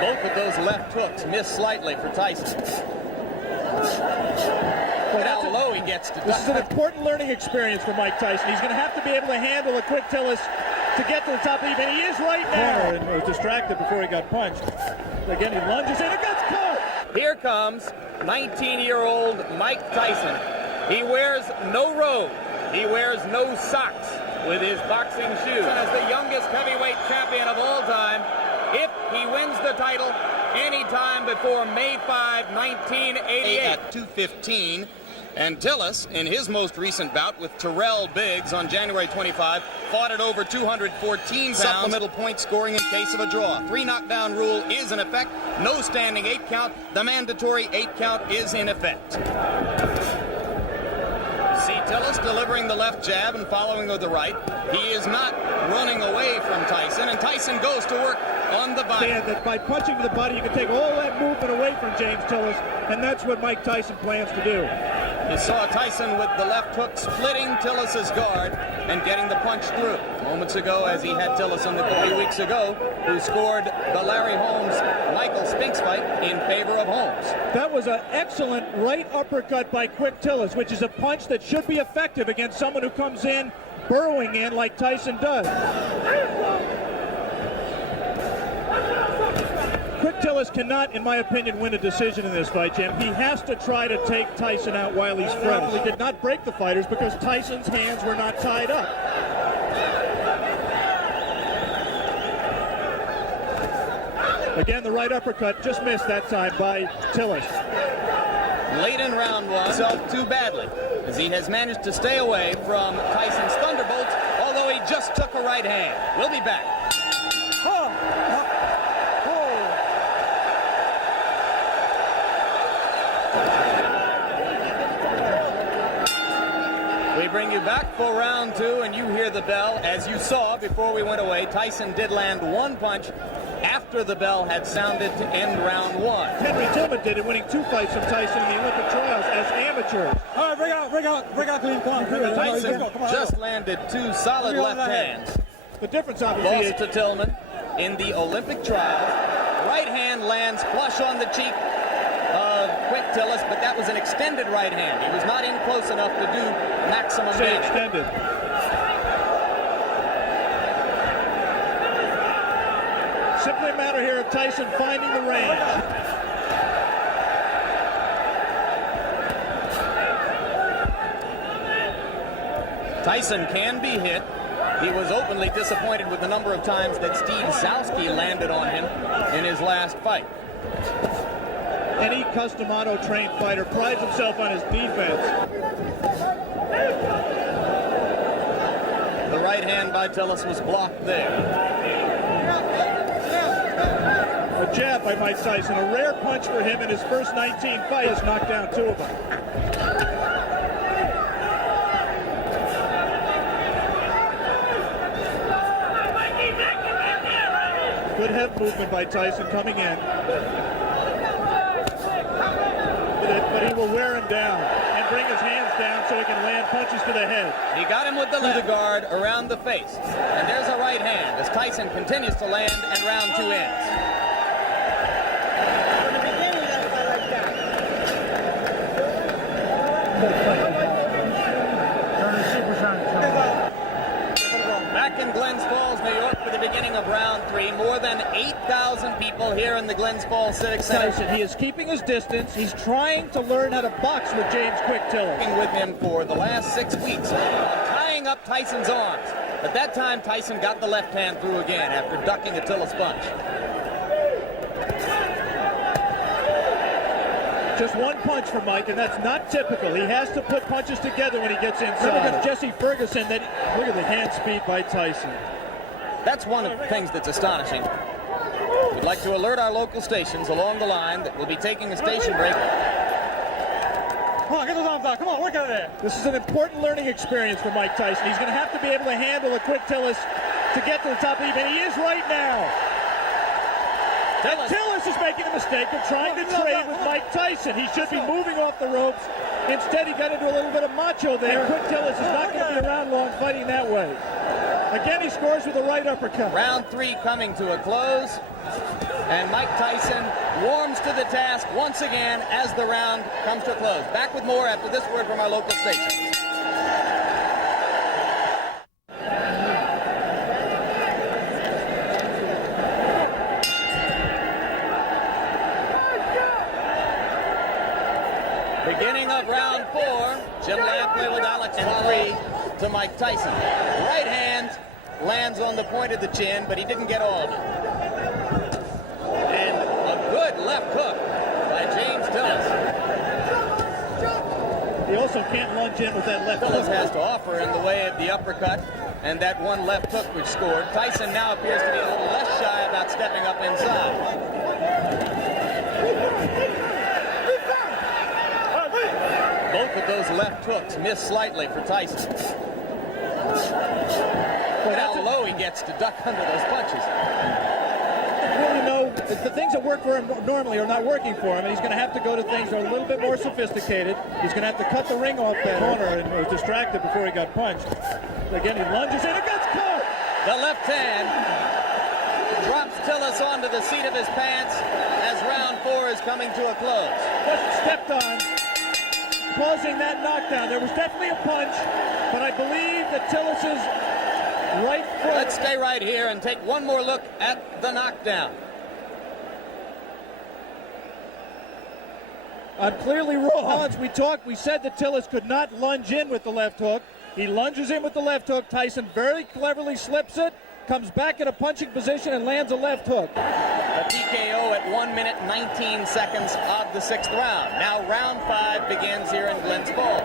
Both of those left hooks missed slightly for Tyson. But how low he gets to. This is an important learning experience for Mike Tyson. He's going to have to be able to handle a quick Tillis to get to the top of the even. He is right now. And was distracted before he got punched. Again, he lunges in. It gets caught. Here comes 19-year-old Mike Tyson. He wears no robe. He wears no socks with his boxing shoes. And as the youngest heavyweight champion of all time, if he wins the title anytime before May 5, 1988 at 2:15. And Tillis, in his most recent bout with Terrell Biggs on January 25, fought at over 214 pounds. Supplemental point scoring in case of a draw. 3 knockdown rule is in effect. No standing 8 count. The mandatory 8 count is in effect. See Tillis delivering the left jab and following with the right. He is not running away from Tyson, and Tyson goes to work on the body. And that by punching to the body, you can take all that movement away from James Tillis, and that's what Mike Tyson plans to do. You saw Tyson with the left hook splitting Tillis' guard and getting the punch through. Moments ago, as he had Tillis on the 3 weeks ago, who scored the Larry Holmes-Michael Spinks fight in favor of Holmes. That was an excellent right uppercut by Quick Tillis, which is a punch that should be effective against someone who comes in burrowing in like Tyson does. Quick Tillis cannot, in my opinion, win a decision in this fight, Jim. He has to try to take Tyson out while he's fresh. He did not break the fighters because Tyson's hands were not tied up. Again, the right uppercut just missed that time by Tillis. Late in round 1, himself too badly, as he has managed to stay away from Tyson's thunderbolts, although he just took a right hand. We'll be back. We bring you back for round 2, and you hear the bell. As you saw before we went away, Tyson did land 1 punch after the bell had sounded to end round 1. Henry Tillman did it, winning 2 fights from Tyson in the Olympic trials as amateurs. All right, bring out clean. Come on. Tyson just landed 2 solid left hands. The difference obviously Lost to Tillman in the Olympic trials. Right hand lands flush on the cheek of Quick Tillis, but that was an extended right hand. He was not in close enough to do maximum damage. Extended. Simply a matter here of Tyson finding the range. Tyson can be hit. He was openly disappointed with the number of times that Steve Zowski landed on him in his last fight. Any custom auto-trained fighter prides himself on his defense. The right hand by Tillis was blocked there. A jab by Mike Tyson, a rare punch for him in his first 19 fights, knocked down 2 of them. Good head movement by Tyson coming in. But he will wear him down and bring his hands down so he can land punches to the head. He got him with the left guard around the face. And there's a right hand as Tyson continues to land and round 2 ends. Back in Glens Falls, New York for the beginning of round 3. More than 8,000 people here in the Glens Falls Civic Center. Tyson, he is keeping his distance. He's trying to learn how to box with James Quick Tillis. Working with him for the last 6 weeks, tying up Tyson's arms. At that time, Tyson got the left hand through again after ducking a Tillis punch. Just 1 punch for Mike, and that's not typical. He has to put punches together when he gets inside. Remember against Jesse Ferguson, look at the hand speed by Tyson. That's one of the things that's astonishing. We'd like to alert our local stations along the line that we'll be taking a station break. Come on, get those arms out. Come on, work out of there. This is an important learning experience for Mike Tyson. He's going to have to be able to handle a Quick Tillis to get to the top of the even. He is right now. Tillis is making a mistake of trying to trade with Mike Tyson. He should be moving off the ropes. Instead, he got into a little bit of macho there. Quick Tillis is not going to be around long fighting that way. Again, he scores with a right uppercut. Round 3 coming to a close. And Mike Tyson warms to the task once again as the round comes to a close. Back with more after this word from our local station. Beginning of round 4, Jim Lampley with Alex and 3 to Mike Tyson. Right hand lands on the point of the chin, but he didn't get all of it. And a good left hook by James Tillis. He also can't lunge in with that left hook. Tillis has to offer in the way of the uppercut and that one left hook which scored. Tyson now appears to be a little less shy about stepping up inside. Both of those left hooks miss slightly for Tyson. Look how low he gets to duck under those punches. Really know the things that work for him normally are not working for him, and he's going to have to go to things that are a little bit more sophisticated. He's going to have to cut the ring off that corner and was distracted before he got punched. Again, he lunges in and gets caught. The left hand drops Tillis onto the seat of his pants as round 4 is coming to a close. Just stepped on, causing that knockdown. There was definitely a punch, but I believe that Tillis's right foot. Let's stay right here and take one more look at the knockdown. I'm clearly wrong. We said that Tillis could not lunge in with the left hook. He lunges in with the left hook. Tyson very cleverly slips it, comes back in a punching position and lands a left hook. A TKO at 1 minute 19 seconds of the 6th round. Now round 5 begins here in Glens Falls.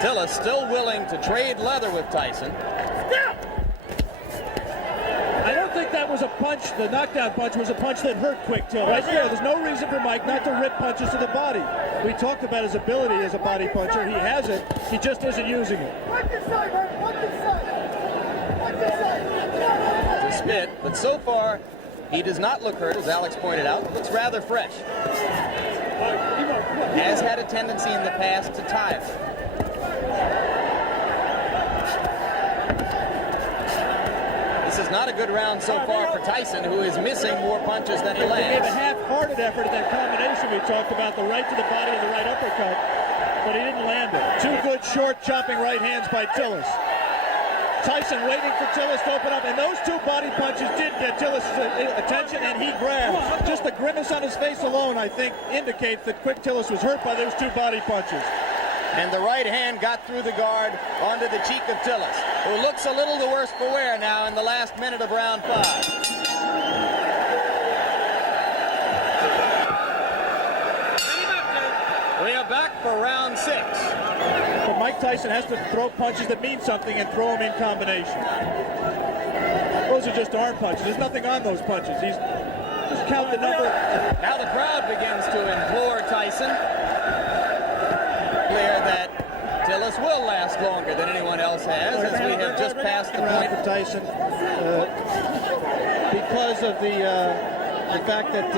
Tillis still willing to trade leather with Tyson. I don't think that was a punch. The knockdown punch was a punch that hurt quick Tillis. Right there, there's no reason for Mike not to rip punches to the body. We talked about his ability as a body puncher. He has it. He just isn't using it. To spit, but so far he does not look hurt, as Alex pointed out. Looks rather fresh. Has had a tendency in the past to tire. This is not a good round so far for Tyson, who is missing more punches than he He gave a lands. half-hearted effort at that combination we talked about, the right to the body and the right uppercut, but he didn't land it. 2 good short chopping right hands by Tillis. Tyson waiting for Tillis to open up, and those 2 body punches did get Tillis' attention, and he grabbed. Just the grimace on his face alone, I think, indicates that Quick Tillis was hurt by those 2 body punches. And the right hand got through the guard onto the cheek of Tillis, who looks a little the worse for wear now in the last minute of round 5. We are back for round 6. But Mike Tyson has to throw punches that mean something and throw them in combination. Those are just arm punches. There's nothing on those punches. Just count the number. Now the crowd begins to implore Tyson. Clear that Tillis will last longer than anyone else has, as we have just passed the point. For Tyson, because of the fact that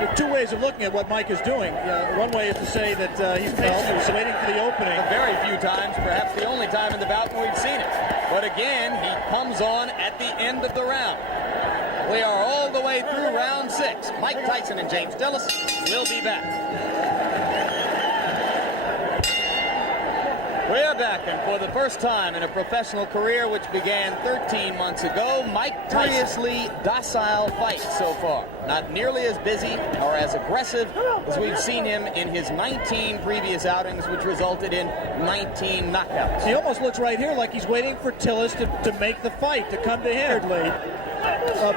there are 2 ways of looking at what Mike is doing. One way is to say that he's waiting for the opening. Very few times, perhaps the only time in the bout when we've seen it. But again, he comes on at the end of the round. We are all the way through round 6. Mike Tyson and James Tillis will be back. We are back, and for the first time in a professional career which began 13 months ago, Mike Tyson's docile fight so far. Not nearly as busy or as aggressive as we've seen him in his 19 previous outings, which resulted in 19 knockouts. He almost looks right here like he's waiting for Tillis to make the fight, to come to him.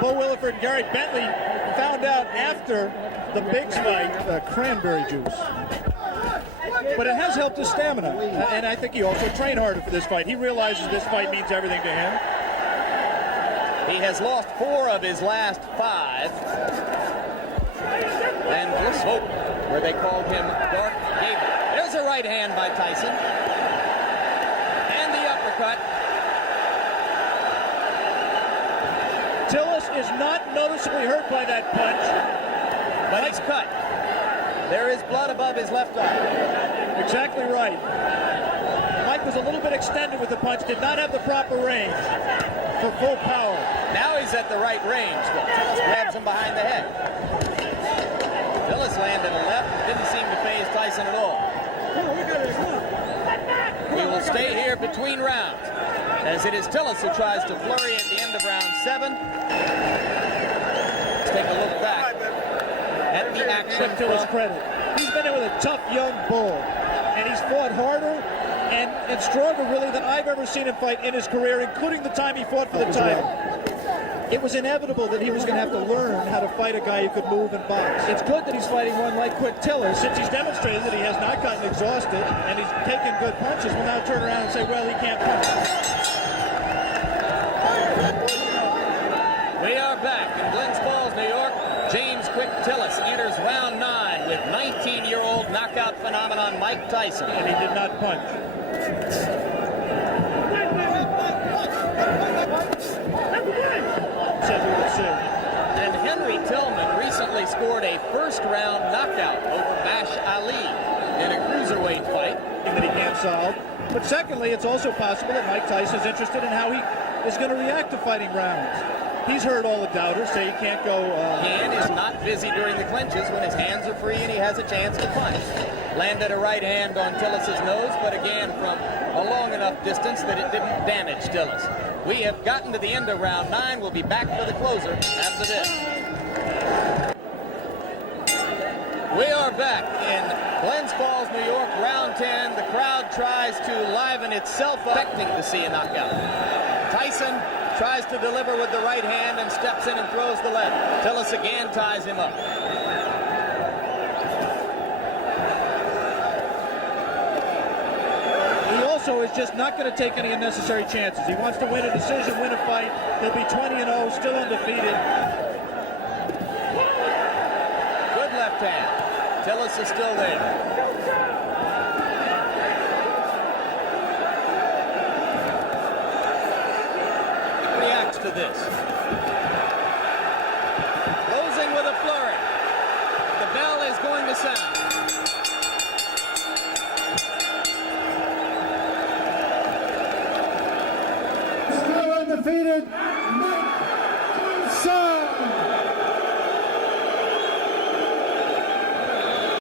Bo Williford and Gary Bentley found out after the big fight cranberry juice. But it has helped his stamina, and I think he also trained harder for this fight. He realizes this fight means everything to him. He has lost 4 of his last 5. And let's hope where they called him Dark Gable. There's a right hand by Tyson. And the uppercut. Tillis is not noticeably hurt by that punch. But he's cut. There is blood above his left eye. Exactly right. Mike was a little bit extended with the punch, did not have the proper range for full power. Now he's at the right range, but Tillis grabs him behind the head. Tillis landed a left, didn't seem to phase Tyson at all. We will stay here between rounds, as it is Tillis who tries to flurry at the end of round 7. Let's take a look back at the action. To his credit, he's been in with a tough young bull, and he's fought harder and stronger really than I've ever seen him fight in his career, including the time he fought for the title. It was inevitable that he was going to have to learn how to fight a guy who could move and box. It's good that he's fighting one like Tillis, since he's demonstrated that he has not gotten exhausted and he's taking good punches. Will now turn around and say, well, he can't punch. We are back in Glens Falls, New York. James Quick Tillis enters round 9 with 19-year-old knockout phenomenon Mike Tyson. And he did not punch. Said we would see. And Henry Tillman recently scored a first-round knockout over Bash Ali in a cruiserweight fight That he can't solve. But secondly, it's also possible that Mike Tyson is interested in how he is going to react to fighting rounds. He's heard all the doubters say he can't go... Han is not busy during the clinches when his hands are free and he has a chance to punch. Landed a right hand on Tillis' nose, but again from a long enough distance that it didn't damage Tillis. We have gotten to the end of round 9. We'll be back for the closer after this. We are back in Glens Falls, New York, round 10. The crowd tries to liven itself up, expecting to see a knockout. Tyson tries to deliver with the right hand and steps in and throws the left. Tillis again ties him up. He also is just not going to take any unnecessary chances. He wants to win a decision, win a fight. He'll be 20-0, still undefeated. Good left hand. Tillis is still there. Reacts to this. Closing with a flurry. The bell is going to sound. Still undefeated, Mike